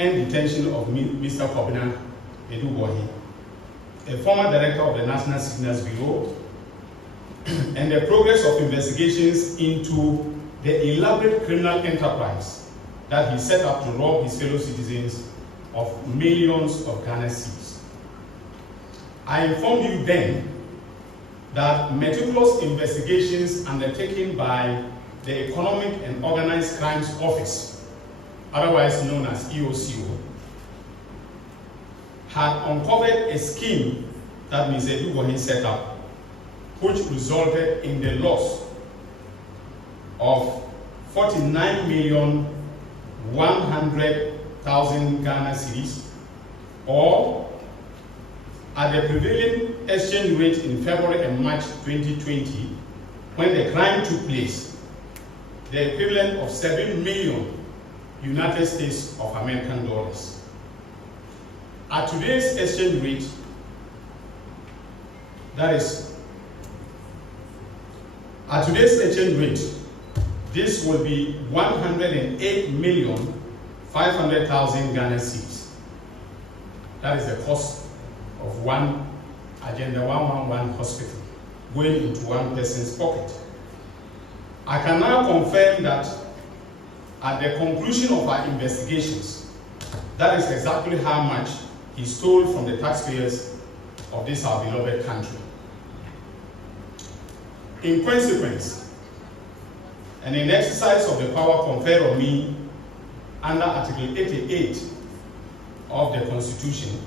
and detention of Mr. Kobina Edubohi, a former director of the National Signals Bureau, and the progress of investigations into the elaborate criminal enterprise that he set up to rob his fellow citizens of millions of Ghana cedis. I informed you then that meticulous investigations undertaken by the Economic and Organized Crimes Office, otherwise known as EOCO, had uncovered a scheme that Mr. Edubohi set up, which resulted in the loss of 49,100,000 Ghana cedis, or at the prevailing exchange rate in February and March 2020, when the crime took place, the equivalent of 7 million United States of American dollars. At today's exchange rate, this will be 108,500,000 Ghana cedis. That is the cost of one Agenda 111 hospital going into one person's pocket. I can now confirm that at the conclusion of our investigations, that is exactly how much he stole from the taxpayers of this our beloved country. In consequence, and in exercise of the power conferred on me under Article 88 of the Constitution,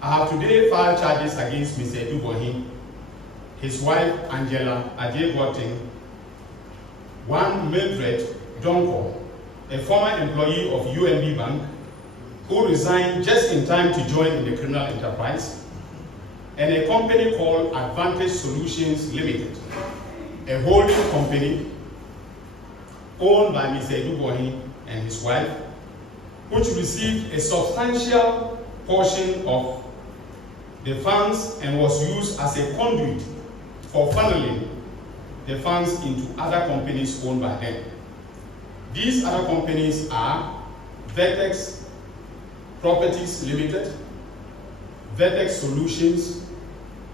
I have today filed charges against Mr. Edubohi, his wife Angela Gov't, one Mildred Donko, a former employee of UNB Bank, who resigned just in time to join in the criminal enterprise, and a company called Advantage Solutions Limited, a holding company owned by Mr. Edubohi and his wife, which received a substantial portion of the funds and was used as a conduit for funneling the funds into other companies owned by them. These other companies are Vertex Properties Limited, Vertex Solutions,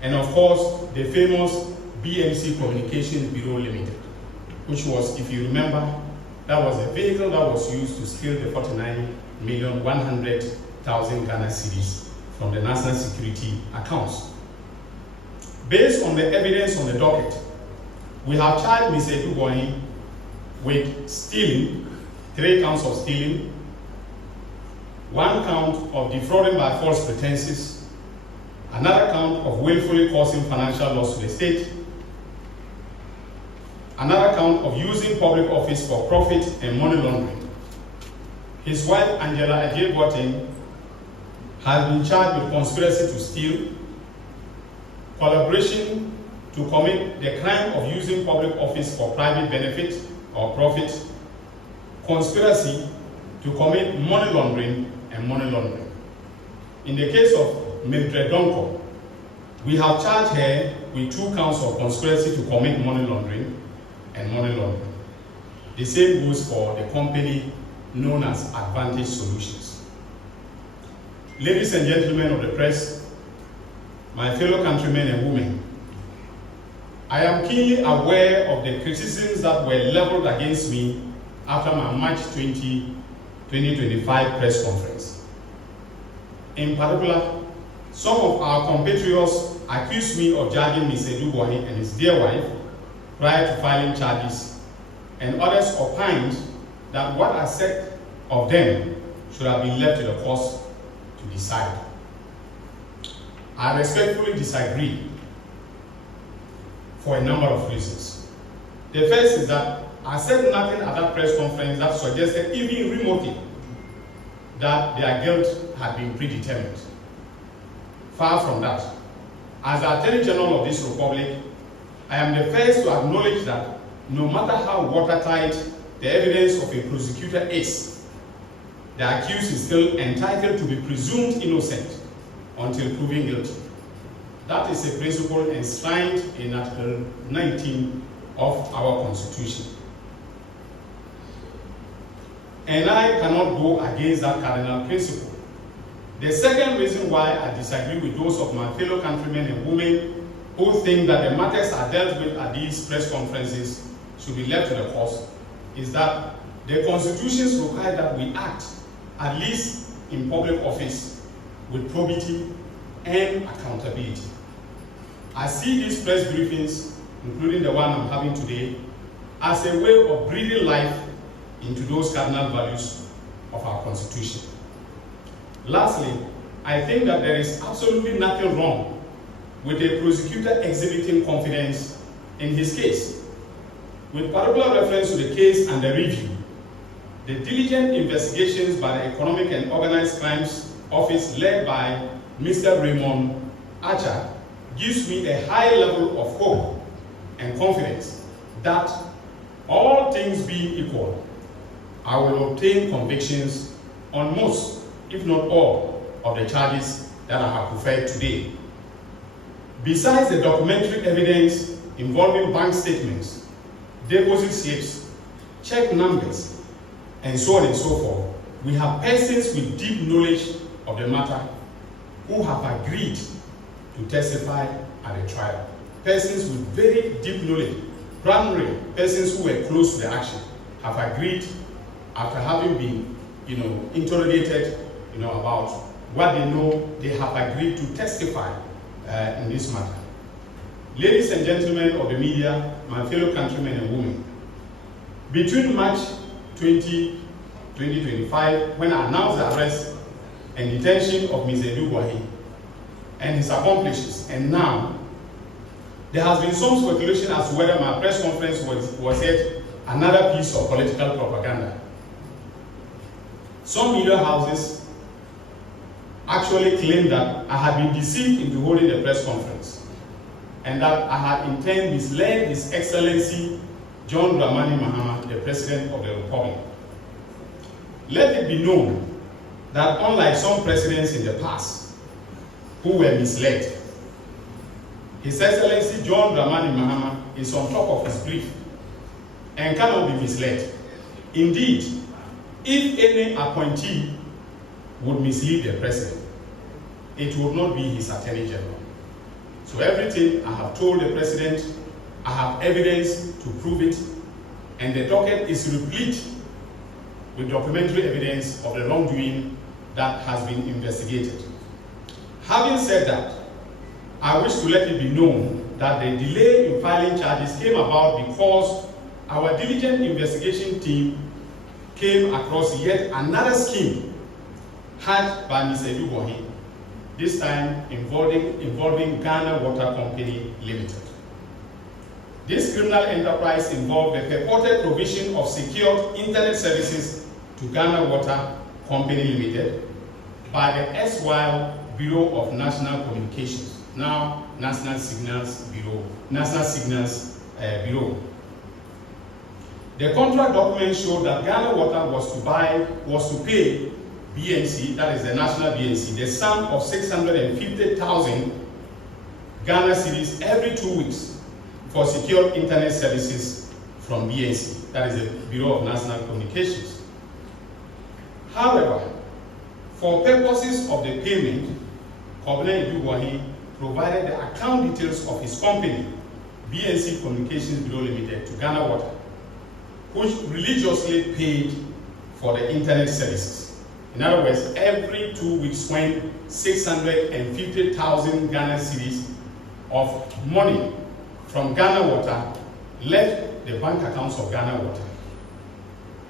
and of course the famous BMC Communications Bureau Limited, which was, if you remember, that was the vehicle that was used to steal the 49,100,000 Ghana cedis from the national security accounts. Based on the evidence on the docket, we have charged Mr. Edubohi with stealing, 3 counts of stealing, 1 count of defrauding by false pretenses, another count of willfully causing financial loss to the state, another count of using public office for profit and money laundering. His wife, Angela Gov't, has been charged with conspiracy to steal, collaboration to commit the crime of using public office for private benefit or profit, conspiracy to commit money laundering and money laundering. In the case of Mildred Donko, we have charged her with 2 counts of conspiracy to commit money laundering and money laundering. The same goes for the company known as Advantage Solutions. Ladies and gentlemen of the press, my fellow countrymen and women, I am keenly aware of the criticisms that were leveled against me after my March 2025 press conference. In particular, some of our compatriots accused me of judging Mr. Edubohi and his dear wife prior to filing charges, and others opined that what I said of them should have been left to the courts to decide. I respectfully disagree for a number of reasons. The first is that I said nothing at that press conference that suggested even remotely that their guilt had been predetermined. Far from that. As the Attorney General of this Republic, I am the first to acknowledge that no matter how watertight the evidence of a prosecutor is, the accused is still entitled to be presumed innocent until proven guilty. That is a principle enshrined in Article 19 of our Constitution. and I cannot go against that cardinal principle. The second reason why I disagree with those of my fellow countrymen and women who think that the matters are dealt with at these press conferences should be left to the courts is that the constitutions require that we act, at least in public office, with probity and accountability. I see these press briefings, including the one I'm having today, as a way of breathing life into those cardinal values of our Constitution. Lastly, I think that there is absolutely nothing wrong with a prosecutor exhibiting confidence in his case. With particular reference to the case and the review, the diligent investigations by the Economic and Organized Crimes Office led by Mr. Raymond Archer gives me a high level of hope and confidence that, all things being equal, I will obtain convictions on most, if not all, of the charges that I have preferred today. Besides the documentary evidence involving bank statements, deposit slips, check numbers, and so on and so forth, we have persons with deep knowledge of the matter who have agreed to testify at the trial. Persons with very deep knowledge, primarily persons who were close to the action, have agreed after having been, interrogated, about what they know, they have agreed to testify in this matter. Ladies and gentlemen of the media, my fellow countrymen and women, between March 2025, when I announced the arrest and detention of Mr. Edugwahi and his accomplices, and now, there has been some speculation as to whether my press conference was yet another piece of political propaganda. Some media houses actually claimed that I had been deceived into holding the press conference and that I had in turn misled His Excellency John Dramani Mahama, the President of the Republic. Let it be known that unlike some presidents in the past who were misled, His Excellency John Dramani Mahama is on top of his brief and cannot be misled. Indeed, if any appointee would mislead the President, it would not be his Attorney General. So everything I have told the President, I have evidence to prove it, and the docket is replete with documentary evidence of the wrongdoing that has been investigated. Having said that, I wish to let it be known that the delay in filing charges came about because our diligent investigation team came across yet another scheme had by Mr. Edugwahi, this time involving Ghana Water Company Limited. This criminal enterprise involved the purported provision of secured internet services to Ghana Water Company Limited by the erstwhile Bureau of National Communications, now National Signals Bureau. The contract document showed that Ghana Water was to pay BNC, that is the national BNC, the sum of 650,000 Ghana cedis every 2 weeks for secure internet services from BNC, that is the Bureau of National Communications. However, for purposes of the payment, Gov't Edugwahi provided the account details of his company, BNC Communications Bureau Limited, to Ghana Water, which religiously paid for the internet services. In other words, every 2 weeks when 650,000 Ghana cedis of money from Ghana Water left the bank accounts of Ghana Water.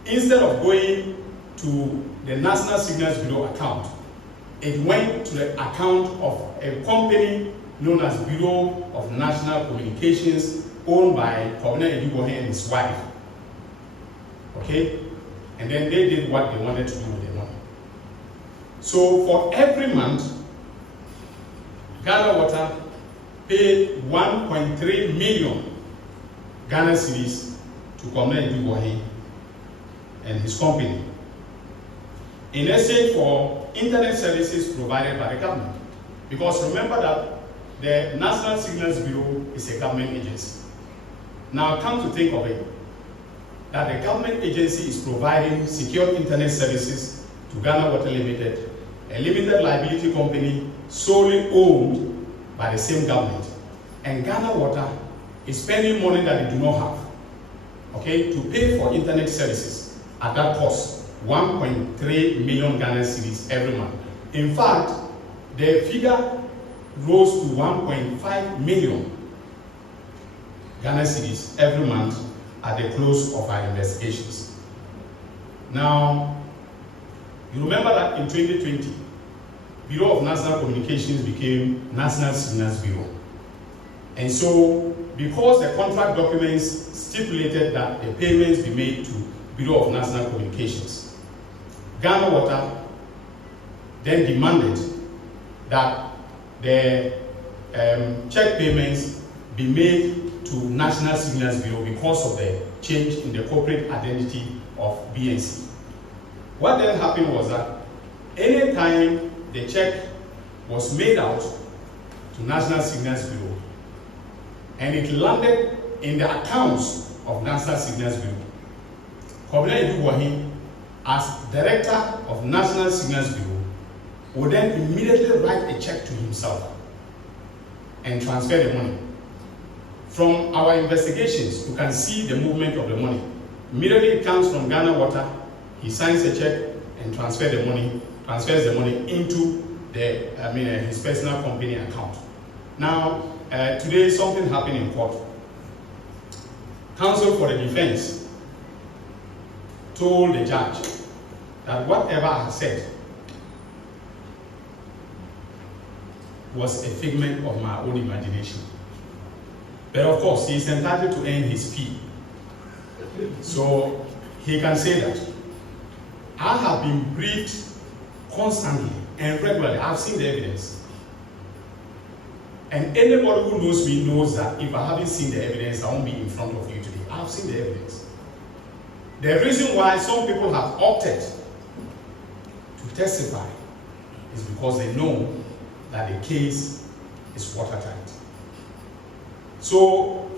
Instead of going to the National Signals Bureau account, it went to the account of a company known as Bureau of National Communications, owned by Gov't Edugwahi and his wife. Okay? And then they did what they wanted to do with the money. So for every month, Ghana Water paid 1.3 million Ghana cedis to Gov't Edugwahi and his company in exchange for internet services provided by the government. Because remember that the National Signals Bureau is a government agency. Now come to think of it, that the government agency is providing secure internet services to Ghana Water Limited, a limited liability company solely owned by the same government. And Ghana Water is spending money that they do not have, okay, to pay for internet services at that cost, 1.3 million Ghana cedis every month. In fact, the figure rose to 1.5 million Ghana cedis every month at the close of our investigations. Now, you remember that in 2020, Bureau of National Communications became National Signals Bureau. And so, because the contract documents stipulated that the payments be made to Bureau of National Communications, Ghana Water then demanded that the check payments be made to National Signals Bureau because of the change in the corporate identity of BNC. What then happened was that any time the check was made out to National Signals Bureau and it landed in the accounts of National Signals Bureau, Kobina Iduwahi, as Director of National Signals Bureau, would then immediately write a check to himself and transfer the money. From our investigations, you can see the movement of the money. Immediately it comes from Ghana Water, he signs a check and transfers the money into the, his personal company account. Now, today something happened in court. Counsel for the defense told the judge that whatever I said was a figment of my own imagination. But of course, he is entitled to earn his fee. So he can say that. I have been briefed constantly and regularly. I've seen the evidence. And anybody who knows me knows that if I haven't seen the evidence, I won't be in front of you today. I've seen the evidence. The reason why some people have opted to testify is because they know that the case is watertight. So,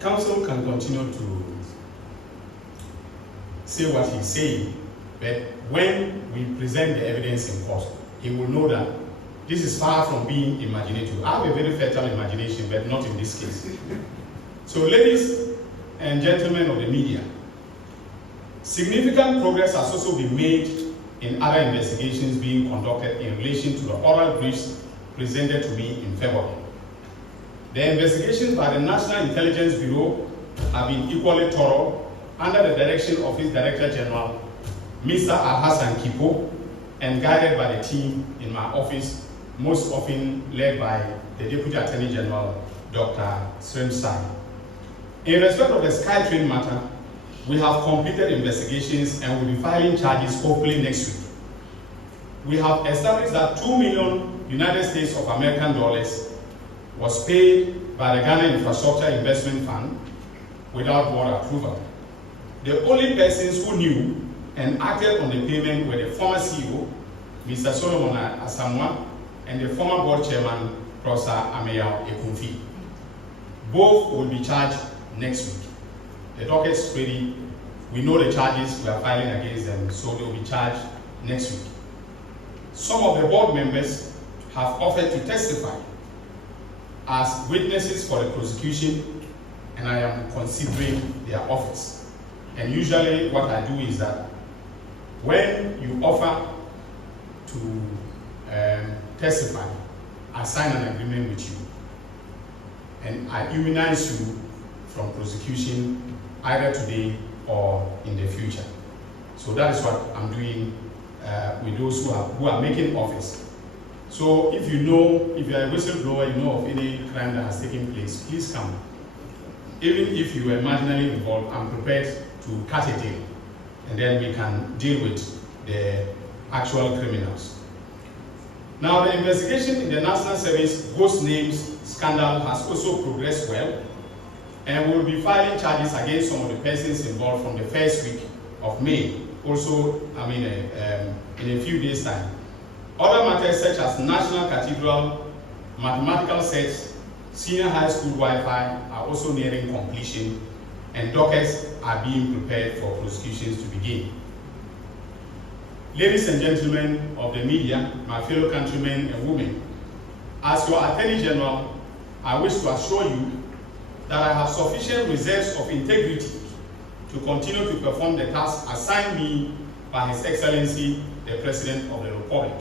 counsel can continue to say what he's saying, but when we present the evidence in court, he will know that this is far from being imaginative. I have a very fertile imagination, but not in this case. So, ladies and gentlemen of the media, significant progress has also been made in other investigations being conducted in relation to the oral briefs presented to me in February. The investigations by the National Intelligence Bureau have been equally thorough under the direction of its Director General, Mr. Al-Hassan Kipo, and guided by the team in my office, most often led by the Deputy Attorney General, Dr. Srimsai. In respect of the SkyTrain matter, we have completed investigations and will be filing charges hopefully next week. We have established that $2 million United States of American dollars was paid by the Ghana Infrastructure Investment Fund without board approval. The only persons who knew and acted on the payment were the former CEO, Mr. Solomon Asamoah, and the former board chairman, Professor Ameya Ekunfi. Both will be charged next week. The docket is ready. We know the charges we are filing against them, so they will be charged next week. Some of the board members have offered to testify as witnesses for the prosecution, and I am considering their offers. And usually what I do is that when you offer to testify, I sign an agreement with you, and I immunize you from prosecution either today or in the future. So that is what I'm doing with those who are making offers. So if you are a whistleblower, you know of any crime that has taken place, please come. Even if you were marginally involved, I'm prepared to cut a deal, and then we can deal with the actual criminals. Now, the investigation in the National Service Ghost Names scandal has also progressed well, and we will be filing charges against some of the persons involved from the first week of May, also, in a few days' time. Other matters such as National Cathedral, mathematical sets, senior high school Wi-Fi are also nearing completion, and dockets are being prepared for prosecutions to begin. Ladies and gentlemen of the media, my fellow countrymen and women, as your Attorney General, I wish to assure you that I have sufficient reserves of integrity to continue to perform the task assigned me by His Excellency, the President of the Republic.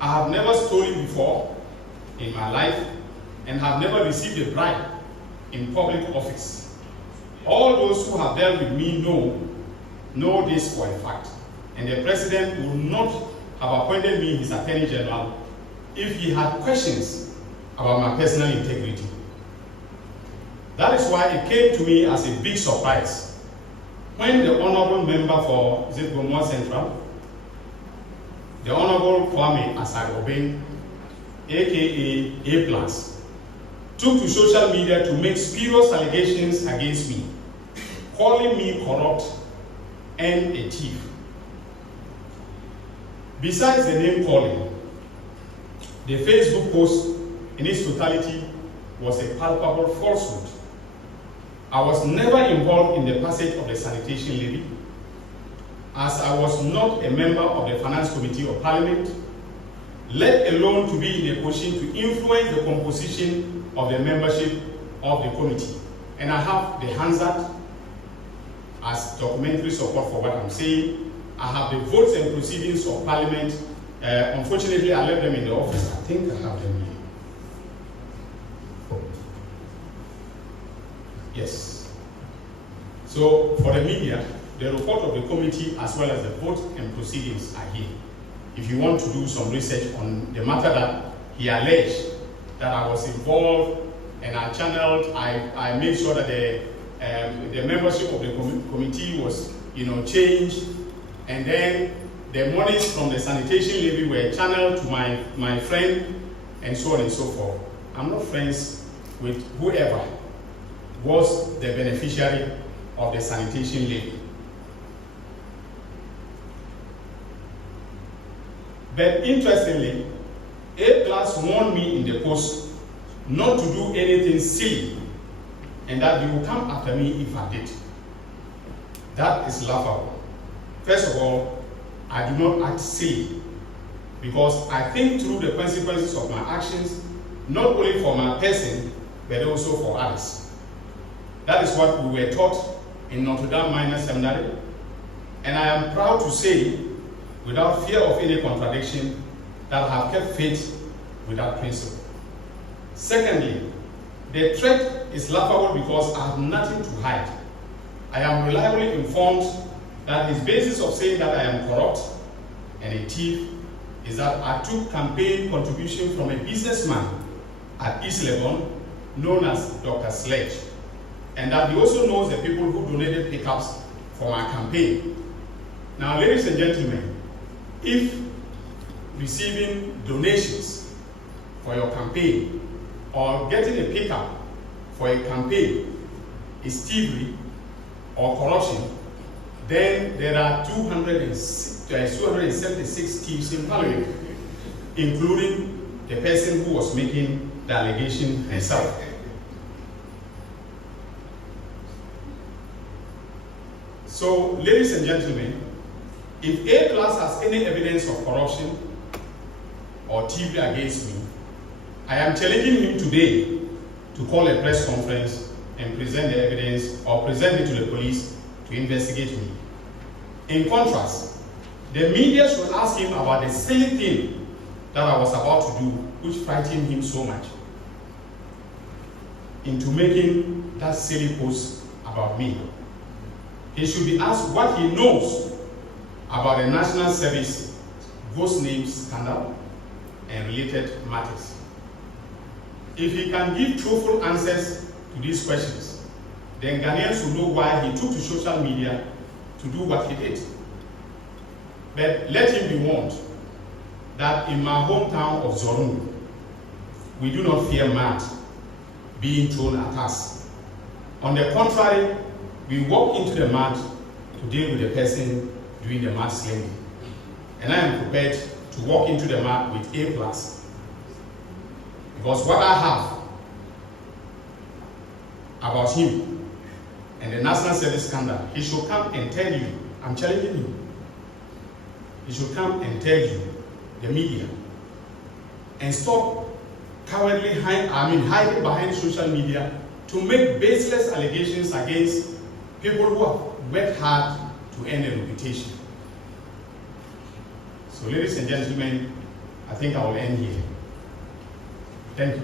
I have never stolen before in my life and have never received a bribe in public office. All those who have dealt with me know this for a fact, and the President would not have appointed me his Attorney General if he had questions about my personal integrity. That is why it came to me as a big surprise when the Honorable Member for Gov't Central, the Honorable Kwame Asare-Obeng, aka A+, took to social media to make spurious allegations against me, calling me corrupt and a thief. Besides the name calling, the Facebook post in its totality was a palpable falsehood. I was never involved in the passage of the sanitation levy, as I was not a member of the Finance Committee of Parliament, let alone to be in a position to influence the composition of the membership of the committee. And I have the Hansard as documentary support for what I'm saying. I have the votes and proceedings of Parliament. Unfortunately, I left them in the office. I think I have them here. Yes. So for the media, the report of the committee as well as the vote and proceedings are here. If you want to do some research on the matter that he alleged that I was involved and I channeled, I made sure that the membership of the committee was, changed, and then the monies from the sanitation levy were channeled to my friend, and so on and so forth. I'm not friends with whoever was the beneficiary of the sanitation levy. But interestingly, A+ warned me in the post not to do anything silly and that they will come after me if I did. That is laughable. First of all, I do not act silly because I think through the consequences of my actions, not only for my person, but also for others. That is what we were taught in Notre Dame Minor Seminary, and I am proud to say, without fear of any contradiction, that I have kept faith with that principle. Secondly, the threat is laughable because I have nothing to hide. I am reliably informed that his basis of saying that I am corrupt and a thief is that I took campaign contribution from a businessman at East Legon known as Dr. Sledge, and that he also knows the people who donated pickups for my campaign. Now, ladies and gentlemen, if receiving donations for your campaign or getting a pickup for a campaign is thievery or corruption, then there are 276 thieves in Parliament, including the person who was making the allegation herself. So, ladies and gentlemen, if A+ has any evidence of corruption or thievery against me, I am challenging him today to call a press conference and present the evidence or present it to the police to investigate me. In contrast, the media should ask him about the silly thing that I was about to do, which frightened him so much into making that silly post about me. He should be asked what he knows about the National Service ghost name scandal and related matters. If he can give truthful answers to these questions, then Ghanaians will know why he took to social media to do what he did. But let him be warned that in my hometown of Zorun, we do not fear mud being thrown at us. On the contrary, we walk into the mud to deal with the person doing the mud slinging. And I am prepared to walk into the mud with A+. Because what I have about him and the national service scandal, he should come and tell you, I'm challenging you, he should come and tell you, the media, and stop cowardly hiding behind social media to make baseless allegations against people who have worked hard to earn a reputation. So, ladies and gentlemen, I think I will end here. Thank you.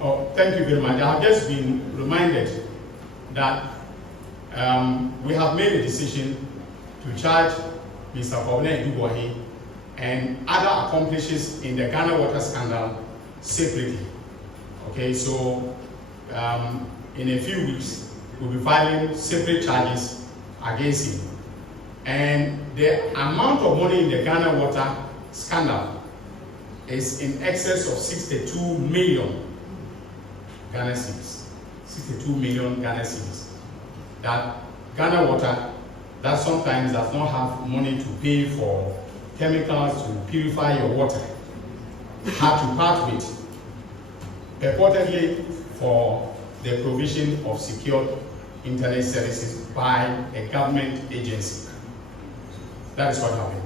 Oh, thank you very much. I have just been reminded that we have made a decision to charge Mr. Gov't Dubois and other accomplices in the Ghana water scandal separately. Okay, so in a few weeks, we'll be filing separate charges against him. And the amount of money in the Ghana water scandal is in excess of 62 million Ghana cedis. 62 million Ghana cedis. That Ghana water that sometimes does not have money to pay for chemicals to purify your water had to part with, purportedly for the provision of secured internet services by a government agency. That is what happened.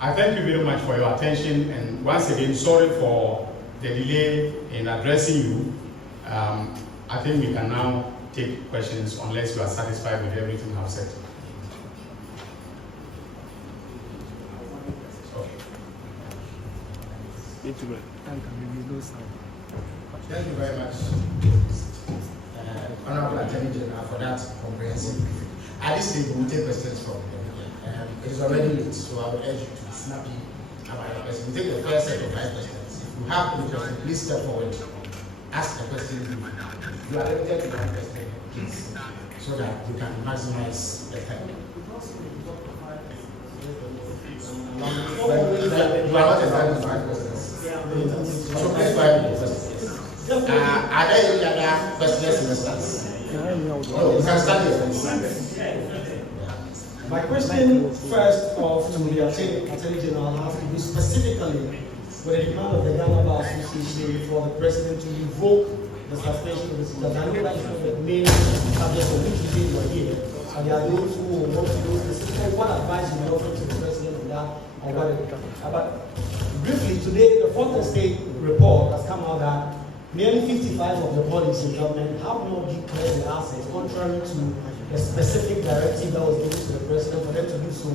I thank you very much for your attention, and once again, sorry for the delay in addressing you. I think we can now take questions unless you are satisfied with everything I've said. Thank you very much, Honorable Attorney General, for that comprehensive briefing. At this stage, we will take questions from them. It is already late, so I will urge you to snap in about your question. We take the first set of 5 questions. If you have any questions, please step forward, ask the question. You are limited to 1 question, please, so that we can maximize the time. You are not entitled to 5 questions. So please find the questions. Are there any other questions in the stance? Oh, you can start here. My question first off to the Attorney General has to do specifically with the demand of the Ghana Bar Association for the President to revoke the suspension of the SIGA. I know that is not the main subject of which you are here, and there are those who want to know specifically what advice you will offer to the President on that, or what. But briefly, today the fourth estate report has come out that nearly 55 of the bodies in government have not declared the assets, contrary to the specific directive that was given to the President for them to do so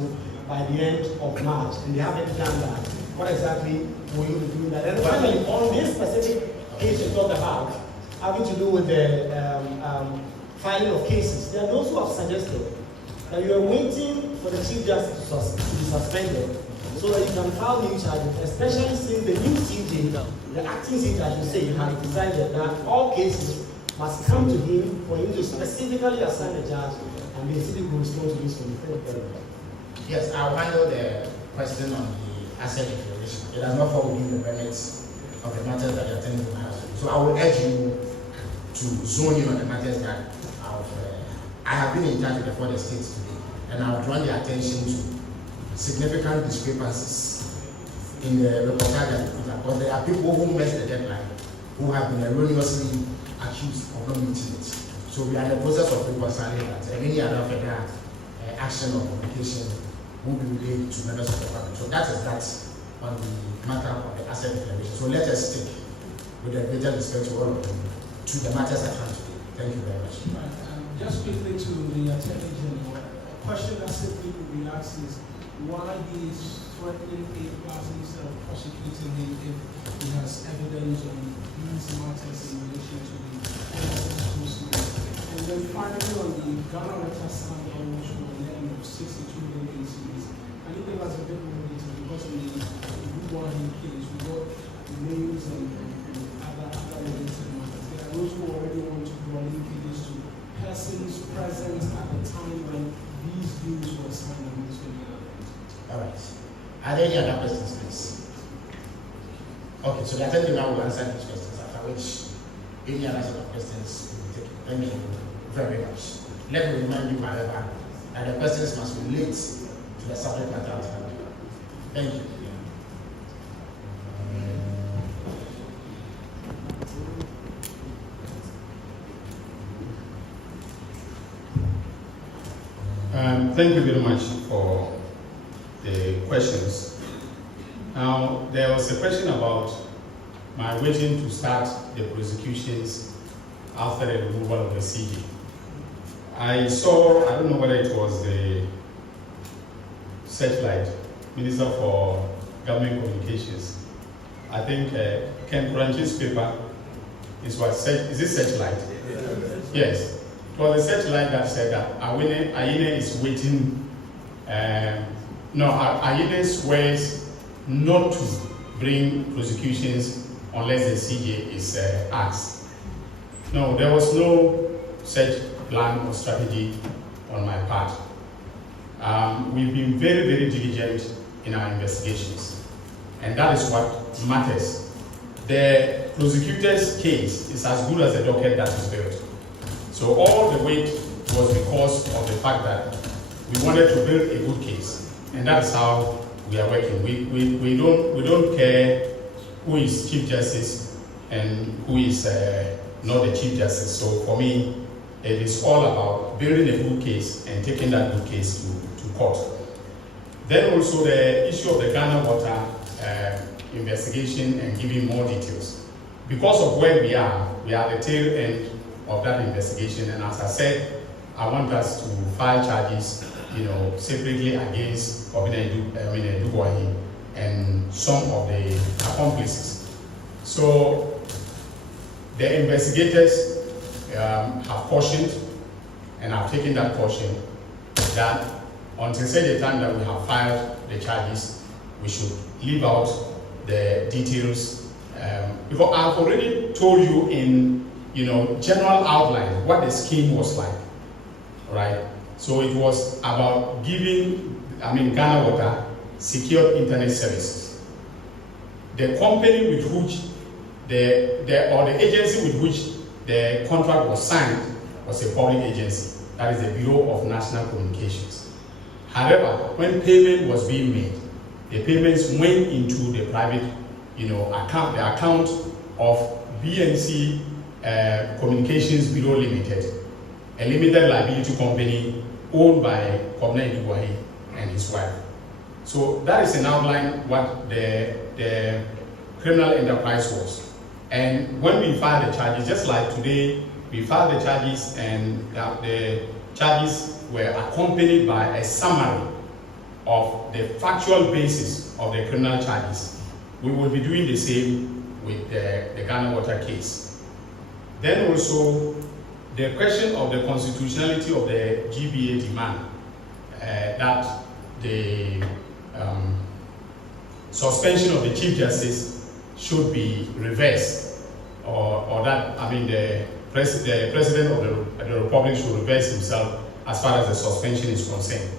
by the end of March, and they haven't done that. What exactly will you be doing that? And finally, on this specific case you talked about, having to do with the filing of cases, there are those who have suggested that you are waiting for the Chief Justice to be suspended so that you can file new charges, especially since the new CJ, the acting CJ, I should say, has decided that all cases must come to him for him to specifically assign a judge, and the city will respond to this from the Yes, I'll handle the question on the asset declaration. It does not fall within the remits of the matters that the Attorney General has. So I will urge you to zone in on the matters that I have been in touch with the states today, and I will draw the attention to significant discrepancies in the report that because there are people who missed the deadline who have been erroneously accused of not meeting it. So we are in the process of reconciling that, and any other further action or communication will be relayed to members of the public. So that is that on the matter of the asset declaration. So let us stick with the greater respect to all of them to the matters at hand today. Thank you very much. Just quickly to the Attorney General, a question that simply would be asked is why he is threatening 8 parties of prosecuting him if he has evidence on these matters in relation to the and then finally on the Ghana water scandal, which was a name of 62 million cedis. Can you give us a bit more detail? Because in the Dubois case, we got names and other related matters. There are those who already want to draw linkages to persons present at the time when these deals were signed and this was all right. Are there any other questions, please? Okay, so the Attorney General will answer these questions, after which any other set of questions will be taken. Thank you. very much. Let me remind you, however, that the questions must relate to the subject matter at hand. Thank you. Thank you very much for the questions. Now, there was a question about my waiting to start the prosecutions after the removal of the SIGA. I saw, I don't know whether it was the Searchlight, Minister for Government Communications. I think Ken Branch's paper is what, is it Searchlight? Yes. It was the Searchlight that said that Ayine is waiting, Ayine swears not to bring prosecutions unless the CJ is asked. No, there was no such plan or strategy on my part. We've been very, very diligent in our investigations, and that is what matters. The prosecutor's case is as good as the docket that is built. So all the weight was because of the fact that we wanted to build a good case, and that's how we are working. We don't care who is Chief Justice and who is not the Chief Justice. So for me, it is all about building a good case and taking that good case to court. Then also the issue of the Ghana Water investigation and giving more details. Because of where we are at the tail end of that investigation, and as I said, I want us to file charges, separately against Dubois and some of the accomplices. So the investigators have cautioned, and I've taken that caution, that until such a time that we have filed the charges, we should leave out the details. Because I've already told you in general outline what the scheme was like, right? So it was about giving, Ghana Water secured internet services. The company with which or the agency with which the contract was signed was a public agency, that is the Bureau of National Communications. However, when payment was being made, the payments went into the private, account, the account of BNC Communications Bureau Limited, a limited liability company owned by Gov't Dubois and his wife. So that is an outline what the criminal enterprise was. And when we filed the charges, just like today, we filed the charges, and the charges were accompanied by a summary of the factual basis of the criminal charges. We will be doing the same with the Ghana Water case. Then also, the question of the constitutionality of the GBA demand, that the suspension of the Chief Justice should be reversed, or that, the President of the Republic should reverse himself as far as the suspension is concerned.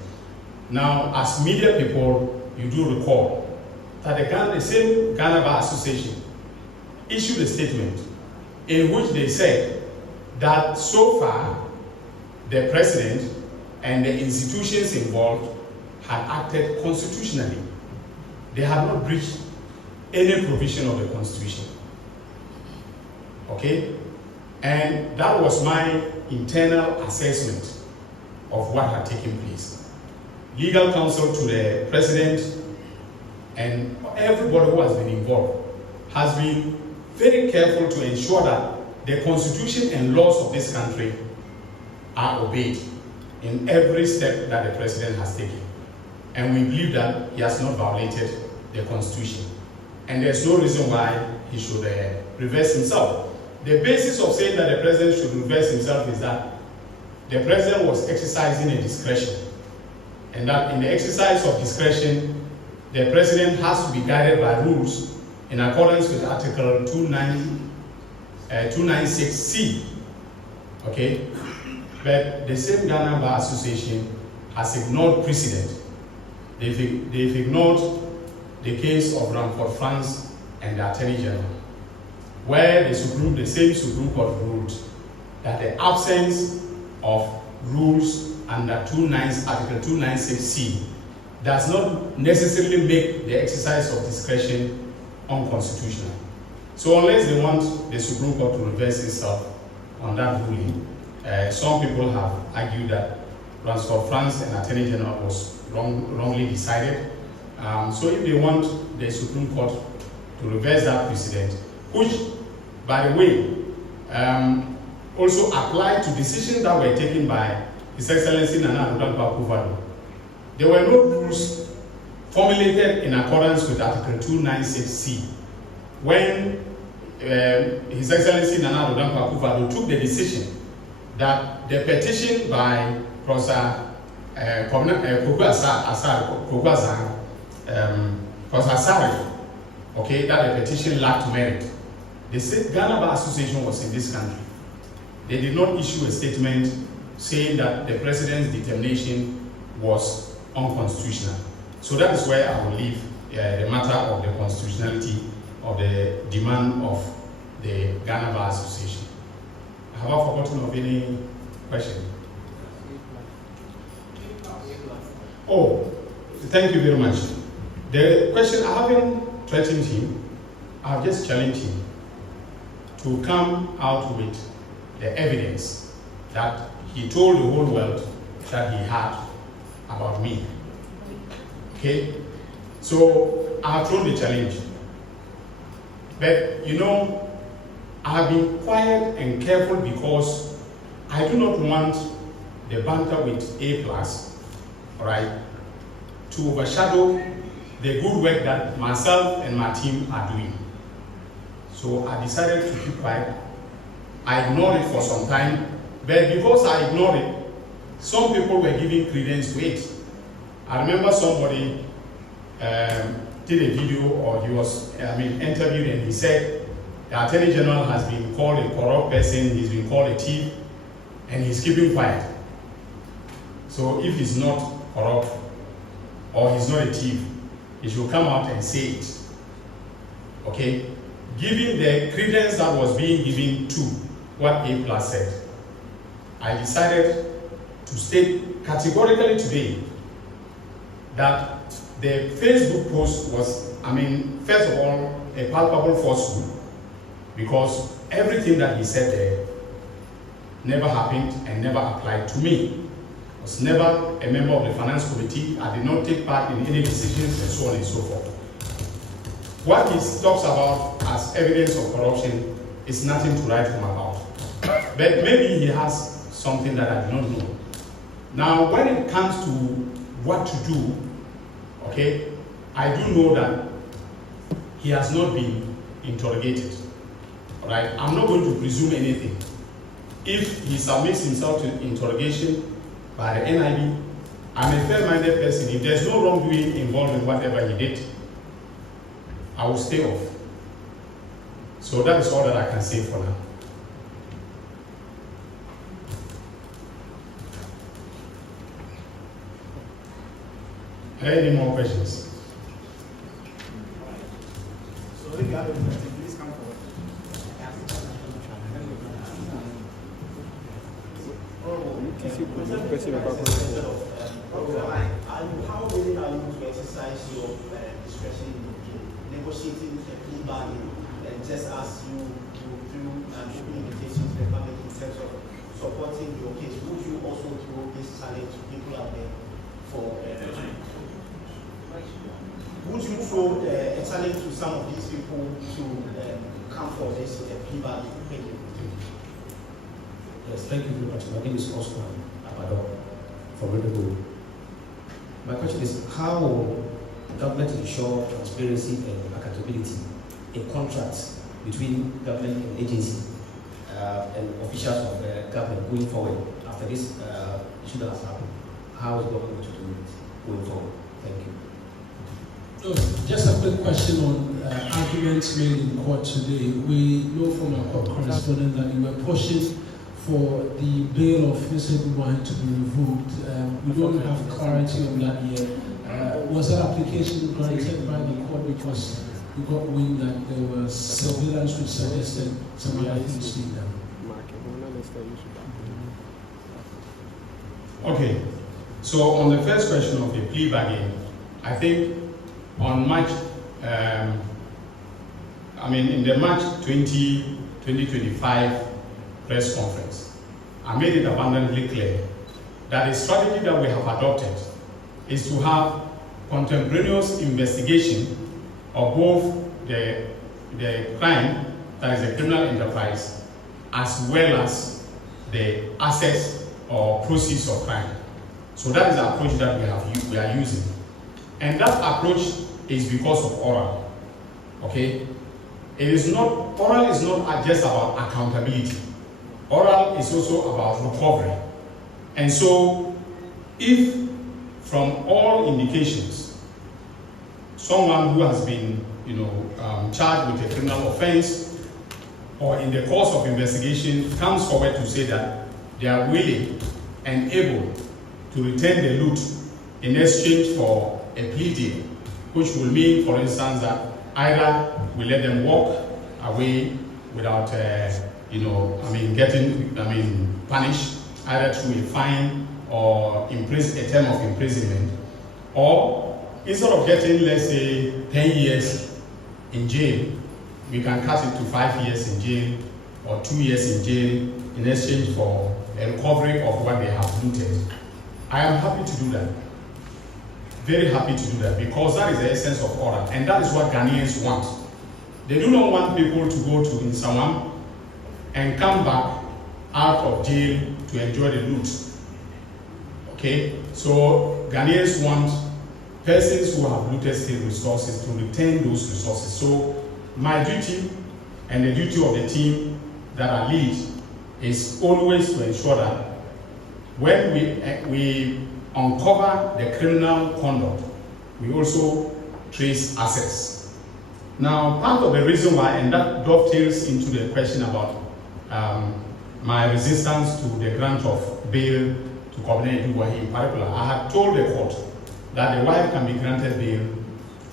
Now, as media people, you do recall that the same Ghana Bar Association issued a statement in which they said that so far the President and the institutions involved had acted constitutionally. They had not breached any provision of the Constitution. Okay? And that was my internal assessment of what had taken place. Legal counsel to the President and everybody who has been involved has been very careful to ensure that the Constitution and laws of this country are obeyed in every step that the President has taken. And we believe that he has not violated the Constitution. And there's no reason why he should reverse himself. The basis of saying that the President should reverse himself is that the President was exercising a discretion. And that in the exercise of discretion, the President has to be guided by rules in accordance with Article 296C. Okay? But the same Ghana Bar Association has ignored precedent. They've ignored the case of Ramford France and the Attorney General, where the same Supreme Court ruled that the absence of rules under Article 296C does not necessarily make the exercise of discretion unconstitutional. So unless they want the Supreme Court to reverse itself on that ruling, some people have argued that Ransford France and Attorney General was wrongly decided. So if they want the Supreme Court to reverse that precedent, which, by the way, also applied to decisions that were taken by His Excellency Nana Akufo-Addo, there were no rules formulated in accordance with Article 296C when His Excellency Nana Akufo-Addo took the decision that the petition by Professor Asari, okay, that the petition lacked merit. The Ghana Bar Association was in this country. They did not issue a statement saying that the president's determination was unconstitutional. So that is where I will leave the matter of the constitutionality of the demand of the Ghana Bar Association. Have I forgotten of any question? Oh, thank you very much. The question, I haven't threatened him, I have just challenged him to come out with the evidence that he told the whole world that he had about me. Okay? So I have thrown the challenge. But you know, I have been quiet and careful because I do not want the banter with A+, all right, to overshadow the good work that myself and my team are doing. So I decided to keep quiet. I ignored it for some time, but because I ignored it, some people were giving credence to it. I remember somebody did a video, or he was interviewed, and he said the Attorney General has been called a corrupt person, he's been called a thief, and he's keeping quiet. So if he's not corrupt or he's not a thief, he should come out and say it. Okay? Given the credence that was being given to what A+ said, I decided to state categorically today that the Facebook post was, first of all, a palpable falsehood, because everything that he said there never happened and never applied to me. I was never a member of the finance committee. I did not take part in any decisions and so on and so forth. What he talks about as evidence of corruption is nothing to write home about. But maybe he has something that I do not know. Now, when it comes to what to do, okay, I do know that he has not been interrogated. All right, I'm not going to presume anything. If he submits himself to interrogation by the NIB, I'm a fair-minded person. If there's no wrongdoing involved in whatever he did, I will stay off. So that is all that I can say for now. Are there any more questions? So if you have a question, please come forward. How willing are you to exercise your discretion in negotiating a plea bargain, and just as you through an open invitation to the public in terms of supporting your case, would you also throw this challenge to people out there for would you throw a challenge to some of these people to come for this plea bargain? Thank you. Yes, thank you very much. My name is Oscar Abado from Rebel. My question is, how will the government ensure transparency and accountability in contracts between government and agency and officials of the government going forward after this issue that has happened? How is the government going to do it going forward? Thank you. Just a quick question on arguments made in court today. We know from our court correspondent that you were pushing for the bail of Mr. Gov't to be revoked. We don't have clarity on that yet. Was that application granted by the court because we got wind that there was surveillance which suggested some other things to be done? Okay. So on the first question of the plea bargain, I think on March, in the March 2025 press conference, I made it abundantly clear that the strategy that we have adopted is to have contemporaneous investigation of both the crime, that is a criminal enterprise, as well as the assets or proceeds of crime. So that is the approach that we are using. And that approach is because of oral. Okay? Oral is not just about accountability. Oral is also about recovery. And so, if from all indications, someone who has been, charged with a criminal offense, or in the course of investigation comes forward to say that they are willing and able to return the loot in exchange for a plea deal, which will mean, for instance, that either we let them walk away without, getting punished, either through a fine or a term of imprisonment, or instead of getting, let's say, 10 years in jail, we can cut it to 5 years in jail or 2 years in jail in exchange for a recovery of what they have looted. I am happy to do that. Very happy to do that, because that is the essence of order, and that is what Ghanaians want. They do not want people to go to Nsawam and come back out of jail to enjoy the loot. Okay? So Ghanaians want persons who have looted state resources to return those resources. So my duty and the duty of the team that I lead is always to ensure that when we uncover the criminal conduct, we also trace assets. Now, part of the reason why, and that dovetails into the question about my resistance to the grant of bail to Gov't in particular, I had told the court that the wife can be granted bail,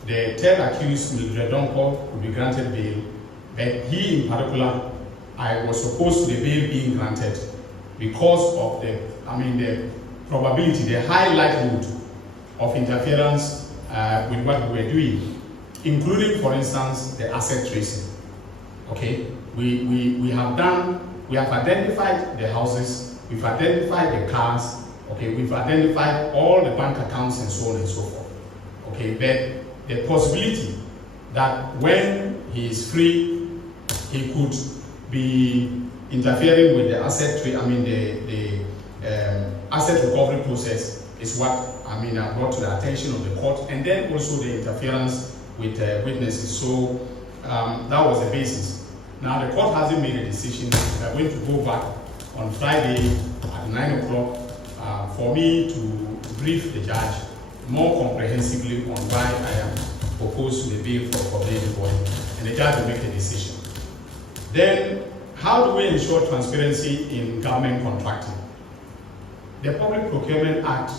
the third accused, Redonko, will be granted bail, but he in particular, I was opposed to the bail being granted because of the probability, the high likelihood of interference with what we were doing, including, for instance, the asset tracing. Okay, we have identified the houses, we've identified the cars, okay, we've identified all the bank accounts and so on and so forth. Okay, but the possibility that when he is free, he could be interfering with the asset asset recovery process is what I brought to the attention of the court, and then also the interference with witnesses. So that was the basis. Now the court hasn't made a decision. We are going to go back on Friday at 9 o'clock for me to brief the judge more comprehensively on why I am opposed to the bill for bail body, and the judge will make a decision. Then, how do we ensure transparency in government contracting? The Public Procurement Act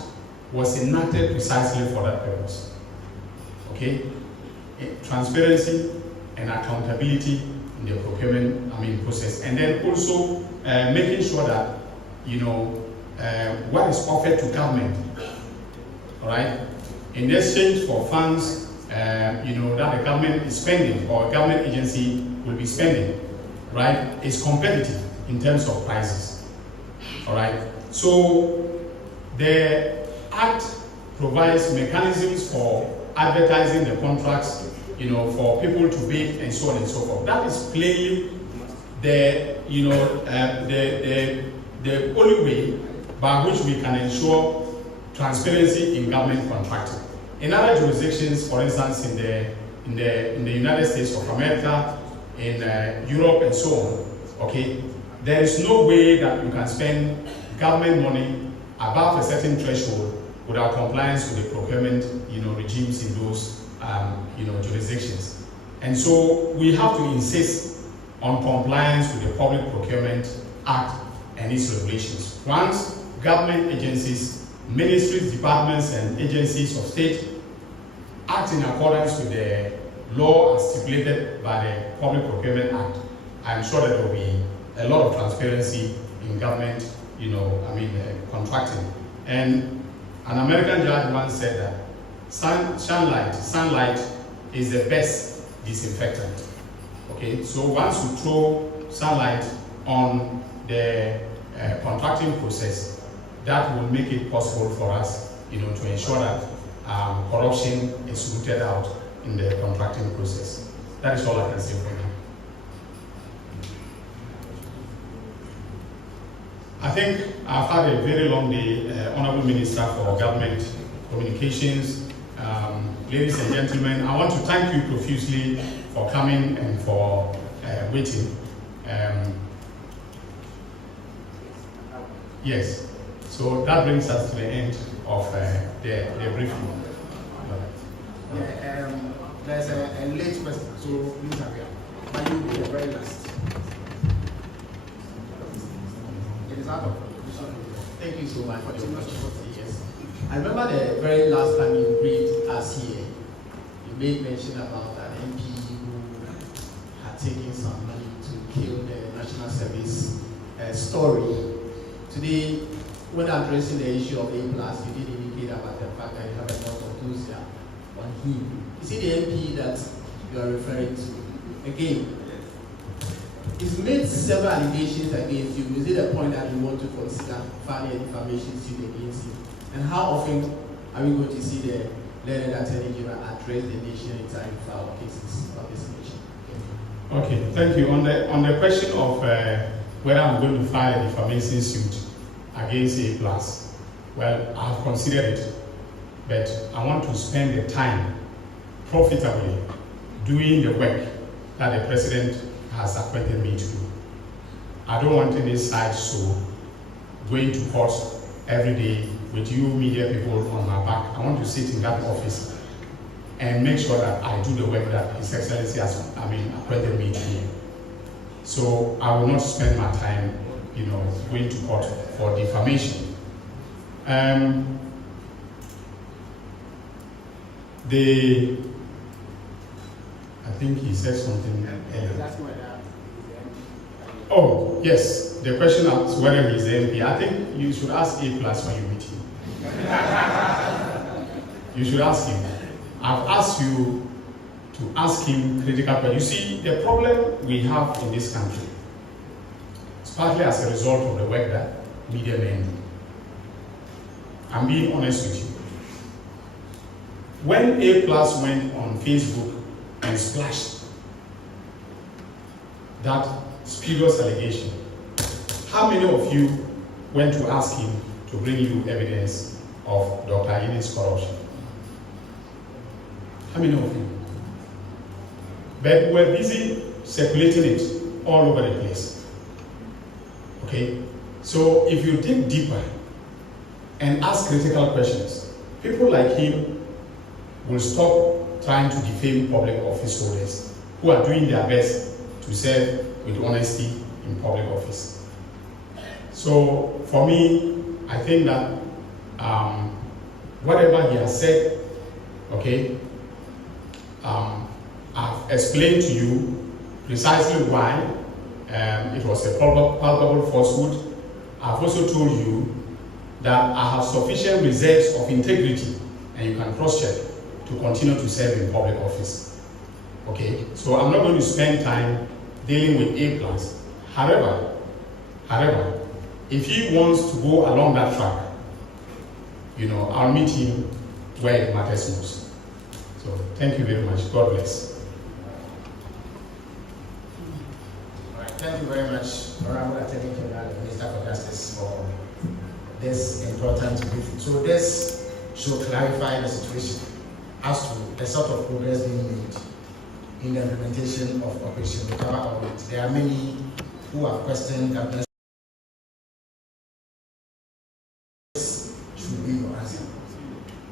was enacted precisely for that purpose. Okay? Transparency and accountability in the procurement process, and then also making sure that what is offered to government, all right, in exchange for funds that the government is spending or a government agency will be spending, right, is competitive in terms of prices. All right. So the Act provides mechanisms for advertising the contracts, for people to bid and so on and so forth. That is plainly the only way by which we can ensure transparency in government contracting. In other jurisdictions, for instance, in the United States of America, in Europe and so on, okay, there is no way that you can spend government money above a certain threshold without compliance with the procurement, regimes in those, jurisdictions. And so we have to insist on compliance with the Public Procurement Act and its regulations. Once government agencies, ministries, departments, and agencies of state act in accordance with the law as stipulated by the Public Procurement Act, I'm sure that there will be a lot of transparency in government, contracting. And an American judge once said that sunlight is the best disinfectant. Okay, so once you throw sunlight on the contracting process, that will make it possible for us, to ensure that corruption is rooted out in the contracting process. That is all I can say for now. I think I've had a very long day. Honorable Minister for Government Communications, ladies and gentlemen, I want to thank you profusely for coming and for waiting. Yes, so that brings us to the end of the briefing. There's a late question, so please hurry up. But you will be the very last. It is out of position. Thank you so much for the opportunity. Yes. I remember the very last time you briefed us here, you made mention about an MP who had taken some money to kill the National Service story. Today, when addressing the issue of A+, you did indicate about the fact that you have a lot of those there on him. Is it the MP that you are referring to? Again, he's made several allegations against you. Is it a point that you want to consider filing an defamation suit against him? And how often are we going to see the learned Attorney General address the nation in time to file cases of this nation? Okay, thank you. On the question of whether I'm going to file a defamation suit against A+, well, I have considered it, but I want to spend the time profitably doing the work that the President has appointed me to do. I don't want any side show going to court every day with you media people on my back. I want to sit in that office and make sure that I do the work that His Excellency has appointed me to do. So I will not spend my time, going to court for defamation. I think he said something earlier. Oh, yes. The question is whether he's the MP. I think you should ask A+ when you meet him. You should ask him. I've asked you to ask him critical questions. You see, the problem we have in this country is partly as a result of the work that media men do. I'm being honest with you. When A+ went on Facebook and splashed that spurious allegation, how many of you went to ask him to bring you evidence of Dr. Ayini's corruption? How many of you? But we're busy circulating it all over the place. Okay? So if you dig deeper and ask critical questions, people like him will stop trying to defame public office holders who are doing their best to serve with honesty in public office. So for me, I think that whatever he has said, okay, I've explained to you precisely why it was a palpable falsehood. I've also told you that I have sufficient reserves of integrity, and you can cross-check, to continue to serve in public office. Okay, so I'm not going to spend time dealing with A+. However, if he wants to go along that track, I'll meet him where it matters most. So thank you very much. God bless. All right, thank you very much, Honorable Attorney General and Minister for Justice, for this important briefing. So this should clarify the situation as to the sort of progress being made in the implementation of Operation Recover Audit. There are many who have questioned government. This should be your answer.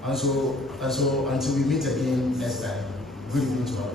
And so until we meet again next time, good evening to all.